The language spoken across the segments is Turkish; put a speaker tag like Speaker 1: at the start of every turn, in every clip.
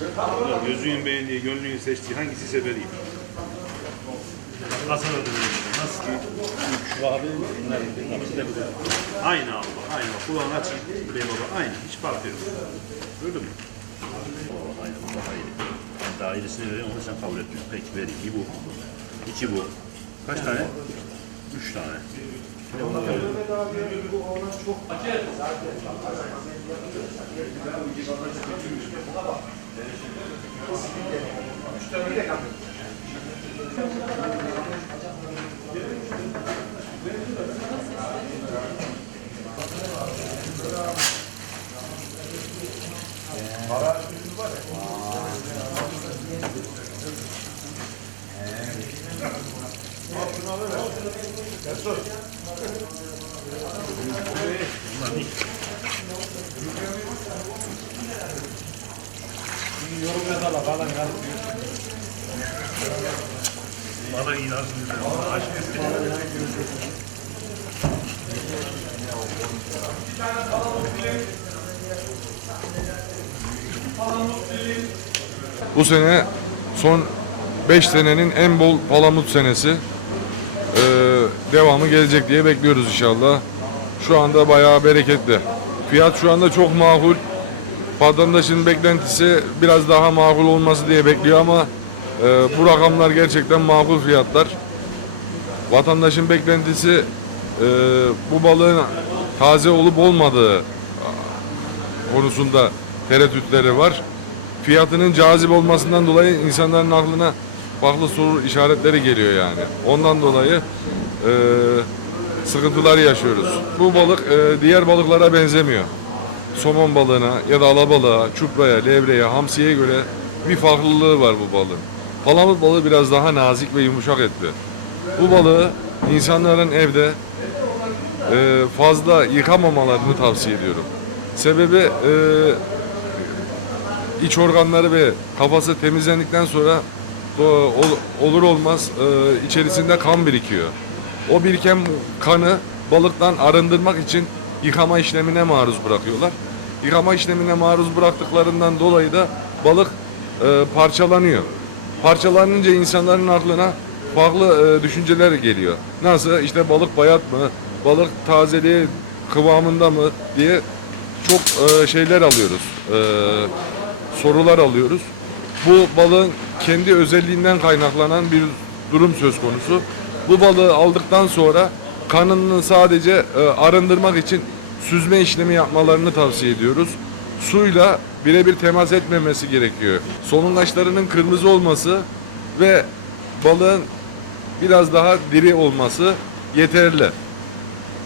Speaker 1: Hocam gözünün beğendiği, gönlünün seçtiği hangisi ise vereyim. Da vereyim. Nasıl ki? Şu abi bunlar ikisi de güzel. Aynı abi bak, aynı. Kulağını açayım. Buraya baba, aynı. Hiç fark yok. Gördün mü? Aynı bu daha iyi. Ben daha iyisini vereyim onu sen kabul etmiyorsun. Peki vereyim. Bir bu. İki bu. Kaç tane? Üç tane. Bir
Speaker 2: Bu sene son 5 senenin en bol palamut senesi. Ee, devamı gelecek diye bekliyoruz inşallah. Şu anda bayağı bereketli. Fiyat şu anda çok makul. Vatandaşın beklentisi biraz daha makul olması diye bekliyor ama e, bu rakamlar gerçekten makul fiyatlar. Vatandaşın beklentisi e, bu balığın taze olup olmadığı konusunda tereddütleri var. Fiyatının cazip olmasından dolayı insanların aklına farklı soru işaretleri geliyor yani. Ondan dolayı sıkıntılar yaşıyoruz. Bu balık e, diğer balıklara benzemiyor. Somon balığına ya da alabalığa, çupraya, levreye, hamsiye göre bir farklılığı var bu balığın. Palamut balığı biraz daha nazik ve yumuşak etli. Bu balığı insanların evde e, fazla yıkamamalarını tavsiye ediyorum. Sebebi e, iç organları ve kafası temizlendikten sonra olur olmaz e, içerisinde kan birikiyor. O biriken kanı balıktan arındırmak için yıkama işlemine maruz bırakıyorlar. Yıkama işlemine maruz bıraktıklarından dolayı da balık e, parçalanıyor. Parçalanınca insanların aklına farklı e, düşünceler geliyor. Nasıl işte balık bayat mı, balık tazeliği kıvamında mı diye çok e, şeyler alıyoruz. E, sorular alıyoruz. Bu balığın kendi özelliğinden kaynaklanan bir durum söz konusu. Bu balığı aldıktan sonra kanını sadece e, arındırmak için süzme işlemi yapmalarını tavsiye ediyoruz. Suyla birebir temas etmemesi gerekiyor. Solungaçlarının kırmızı olması ve balığın biraz daha diri olması yeterli.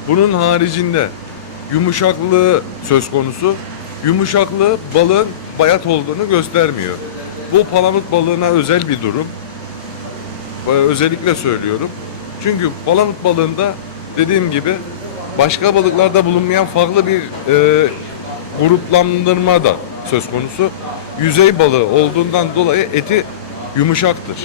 Speaker 2: Bunun haricinde yumuşaklığı söz konusu. Yumuşaklığı balığın bayat olduğunu göstermiyor. Bu palamut balığına özel bir durum. Ee, Özellikle söylüyorum. Çünkü palamut balığında dediğim gibi başka balıklarda bulunmayan farklı bir e, gruplandırma da söz konusu. Yüzey balığı olduğundan dolayı eti yumuşaktır.